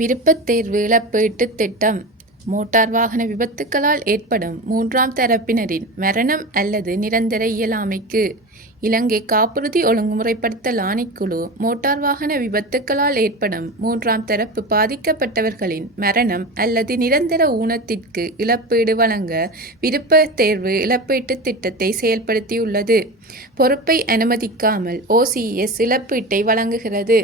விருப்பத் தேர்வு இழப்பீட்டுத் திட்டம். மோட்டார் வாகன விபத்துக்களால் ஏற்படும் மூன்றாம் தரப்பினரின் மரணம் அல்லது நிரந்தர இயலாமைக்கு இலங்கை காப்புறுதி ஒழுங்குமுறைப்படுத்தல் ஆணைக்குழு மோட்டார் வாகன விபத்துக்களால் ஏற்படும் மூன்றாம் தரப்பு பாதிக்கப்பட்டவர்களின் மரணம் அல்லது நிரந்தர ஊனத்திற்கு இழப்பீடு வழங்க விருப்பத் தேர்வு இழப்பீட்டுத் திட்டத்தை செயல்படுத்தியுள்ளது. பொறுப்பை அனுமதிக்காமல் OCS இழப்பீட்டை வழங்குகிறது.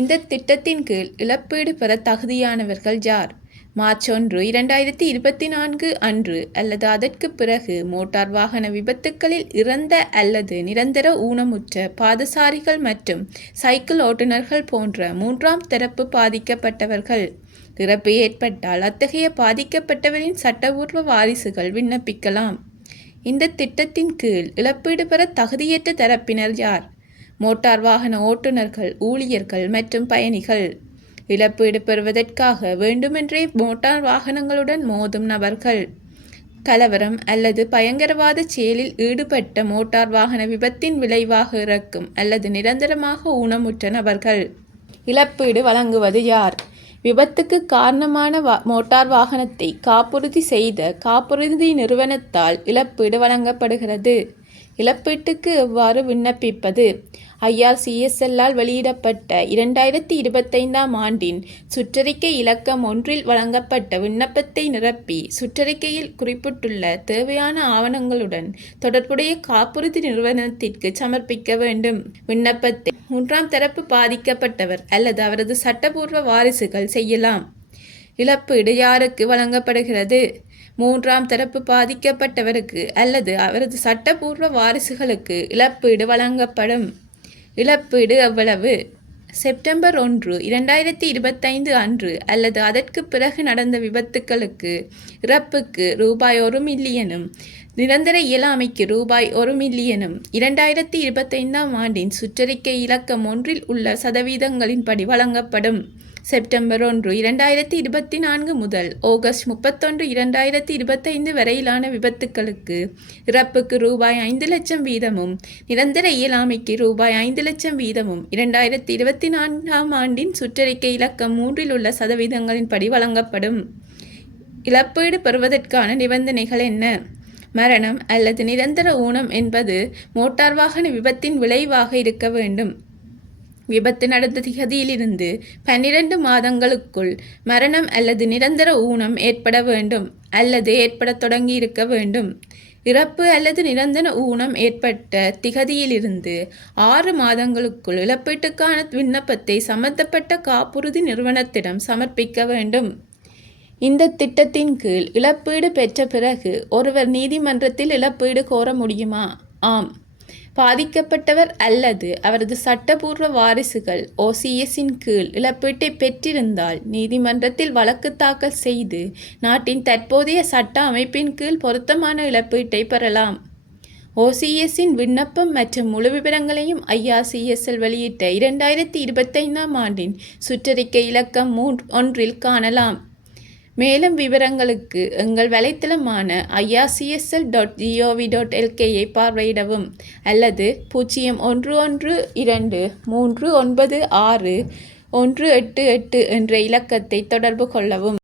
இந்த திட்டத்தின் கீழ் இழப்பீடு பெற தகுதியானவர்கள் யார்? மார்ச் 1, 2024 அன்று அல்லது அதற்கு பிறகு மோட்டார் வாகன விபத்துக்களில் இறந்த அல்லது நிரந்தர ஊனமுற்ற பாதசாரிகள் மற்றும் சைக்கிள் ஓட்டுநர்கள் போன்ற மூன்றாம் தரப்பு பாதிக்கப்பட்டவர்கள். இறப்பு ஏற்பட்டால் அத்தகைய பாதிக்கப்பட்டவரின் சட்டபூர்வ வாரிசுகள் விண்ணப்பிக்கலாம். இந்த திட்டத்தின் கீழ் இழப்பீடு பெற தகுதியற்ற தரப்பினர் யார்? மோட்டார் வாகன ஓட்டுநர்கள், ஊழியர்கள் மற்றும் பயணிகள். இழப்பீடு பெறுவதற்காக வேண்டுமென்றே மோட்டார் வாகனங்களுடன் மோதும் நபர்கள். கலவரம் அல்லது பயங்கரவாத செயலில் ஈடுபட்ட மோட்டார் வாகன விபத்தின் விளைவாக இறக்கும் அல்லது நிரந்தரமாக ஊனமுற்ற நபர்கள். இழப்பீடு வழங்குவது யார்? விபத்துக்கு காரணமான மோட்டார் வாகனத்தை காப்புறுதி செய்த காப்புறுதி நிறுவனத்தால் இழப்பீடு வழங்கப்படுகிறது. இழப்பீட்டுக்கு எவ்வாறு விண்ணப்பிப்பது? IRCSL-ஆல் வெளியிடப்பட்ட 2025 ஆண்டின் சுற்றறிக்கை இலக்கம் 1 வழங்கப்பட்ட விண்ணப்பத்தை நிரப்பி சுற்றறிக்கையில் குறிப்பிட்டுள்ள தேவையான ஆவணங்களுடன் தொடர்புடைய காப்புறுதி நிறுவனத்திற்கு சமர்ப்பிக்க வேண்டும். விண்ணப்பத்தை மூன்றாம் தரப்பு பாதிக்கப்பட்டவர் அல்லது அவரது சட்டபூர்வ வாரிசுகள் செய்யலாம். இழப்பீடு யாருக்கு வழங்கப்படுகிறது? மூன்றாம் தரப்பு பாதிக்கப்பட்டவருக்கு அல்லது அவரது சட்டபூர்வ வாரிசுகளுக்கு இழப்பீடு வழங்கப்படும். இழப்பீடு எவ்வளவு? செப்டம்பர் 1, 2025 அன்று அல்லது அதற்கு பிறகு நடந்த விபத்துக்களுக்கு இறப்புக்கு ரூபாய் 1 மில்லியனும் நிரந்தர இயலாமைக்கு ரூபாய் 1 மில்லியனும் 2025 ஆண்டின் சுற்றறிக்கை இலக்கம் 1 உள்ள சதவீதங்களின்படி வழங்கப்படும். செப்டம்பர் 1, 2024 முதல் ஆகஸ்ட் 31, 2025 வரையிலான விபத்துக்களுக்கு இறப்புக்கு ரூபாய் 5 லட்சம் வீதமும் நிரந்தர இயலாமைக்கு ரூபாய் 5 லட்சம் வீதமும் 2024 ஆண்டின் சுற்றறிக்கை இலக்கம் 3 உள்ள சதவீதங்களின்படி வழங்கப்படும். இழப்பீடு பெறுவதற்கான நிபந்தனைகள் என்ன? மரணம் அல்லது நிரந்தர ஊனம் என்பது மோட்டார் வாகன விபத்தின் விளைவாக இருக்க வேண்டும். விபத்து நடந்த திகதியிலிருந்து 12 மாதங்களுக்குள் மரணம் அல்லது நிரந்தர ஊனம் ஏற்பட வேண்டும் அல்லது ஏற்படத் தொடங்கி இருக்க வேண்டும். இறப்பு அல்லது நிரந்தர ஊனம் ஏற்பட்ட திகதியிலிருந்து 6 மாதங்களுக்குள் இழப்பீட்டுக்கான விண்ணப்பத்தை சம்பந்தப்பட்ட காப்புறுதி நிறுவனத்திடம் சமர்ப்பிக்க வேண்டும். இந்த திட்டத்தின் கீழ் இழப்பீடு பெற்ற பிறகு ஒருவர் நீதிமன்றத்தில் இழப்பீடு கோர முடியுமா? ஆம். பாதிக்கப்பட்டவர் அல்லது அவரது சட்டபூர்வ வாரிசுகள் OCS-இன் கீழ் இழப்பீட்டை பெற்றிருந்தால் நீதிமன்றத்தில் வழக்கு தாக்கல் செய்து நாட்டின் தற்போதைய சட்ட அமைப்பின் கீழ் பொருத்தமான இழப்பீட்டை பெறலாம். OCS-இன் விண்ணப்பம் மற்றும் முழு விவரங்களையும் IRCSL வெளியிட்ட 2025 ஆண்டின் சுற்றறிக்கை இலக்கம் 1 காணலாம். மேலும் விவரங்களுக்கு எங்கள் வலைத்தளமான ircsl.gov.lk-ஐ பார்வையிடவும் அல்லது 0112396188 என்ற இலக்கத்தை தொடர்பு கொள்ளவும்.